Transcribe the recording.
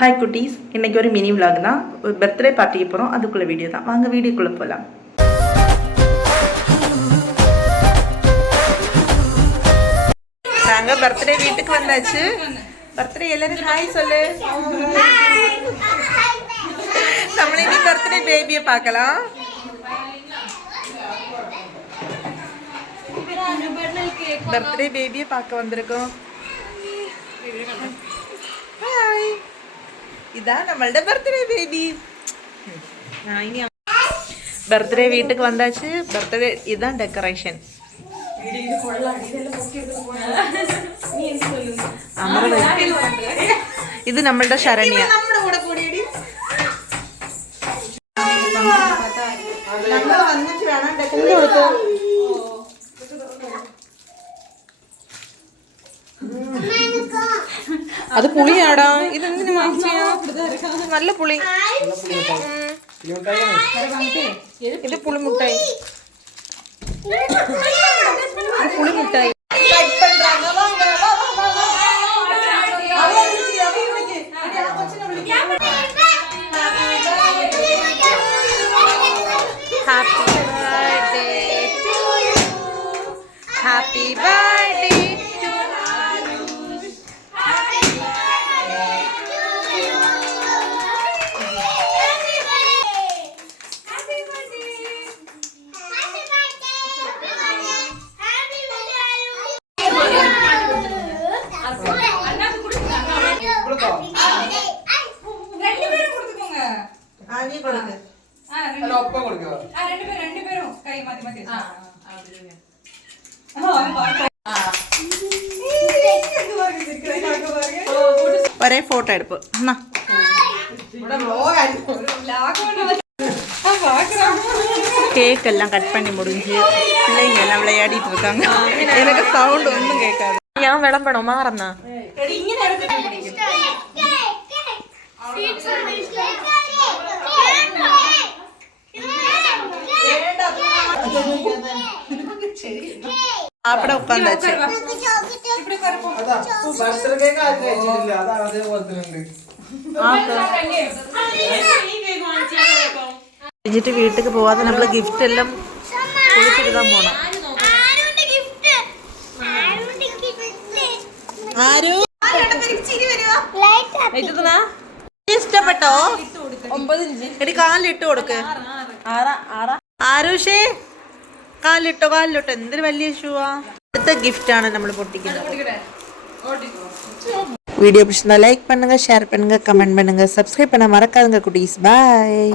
Hi குட்டீஸ், இன்றைக்கி ஒரு மினி விலாக் தான். ஒரு பர்த்டே பார்ட்டிக்கு போகிறோம், அதுக்குள்ளே வீடியோ தான். வாங்க வீடியோக்குள்ளே போகலாம். நாங்கள் பர்த்டே வீட்டுக்கு வந்தாச்சு. பர்த்டே எல்லாரும் ஹாய் சொல்லு. நம்மளே நீ பர்த்டே பேபியை பார்க்கலாம். பர்த்டே பேபியை பார்க்க வந்திருக்கோம். ஹாய், இதான் நம்மளோட பர்த்டே பேபி. பர்த்டே வீட்டுக்கு வந்தாச்சு. பர்த்டே இதுதான் டெக்கரேஷன். இது நம்மளோட சரண்யா. അത് പുളിയാടാ. ഇത് എന്തിനു വാങ്ങിച്ചാ? നല്ല പുളി. ഇത് പുളിമുട്ടായി. പുളിമുട്ടായി. Happy birthday. ഒരേ ഫോട്ടോ എടുപ്പ്. கேக் எல்லாம் கட் பண்ணி முடிஞ்சு பிள்ளைங்க எல்லாம் விளையாடிட்டு இருக்காங்க. எனக்கு சவுண்ட் ஒன்றும் கேட்காது. ஏன் விளம்பரம் மாறண்ணா? சாப்பிட உட்காந்தாச்சு. കഴിഞ്ഞിട്ട് വീട്ടിലേക്ക് പോവാതെ നമ്മള് ഗിഫ്റ്റ് എല്ലാം കൊടുത്തിരുതാൻ പോണം. ഇഷ്ടപ്പെട്ടോ? 9 ഇഞ്ച് എടി കാലിലിട്ട് കൊടുക്ക്. ആരുഷേ കാലിലിട്ടോ. എന്തൊരു വലിയ ഷൂവാ. അടുത്ത ഗിഫ്റ്റ് ആണ് നമ്മൾ പൊട്ടിക്കുന്നത്. வீடியோ பிடிச்சிருந்தா லைக் பண்ணுங்க, ஷேர் பண்ணுங்க, கமெண்ட் பண்ணுங்க, சப்ஸ்கிரைப் பண்ண மறக்காதுங்க குட்டீஸ். பாய்.